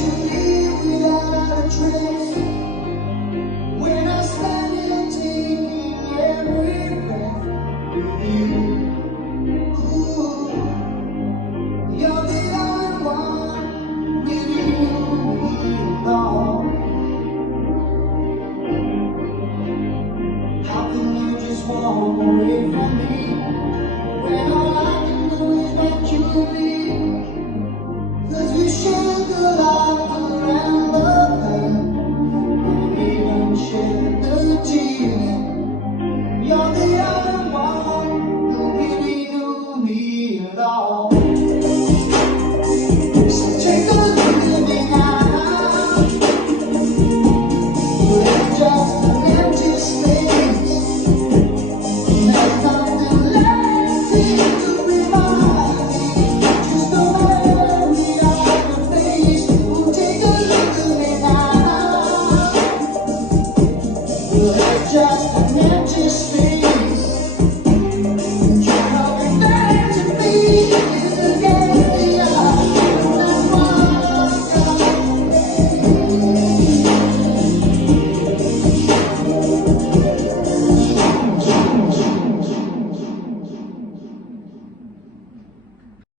you leave without a trace. When I stand here taking every breath with you. Ooh, you're the only one. With you we belong. How can you just walk away from me when all I can do is watch you leave?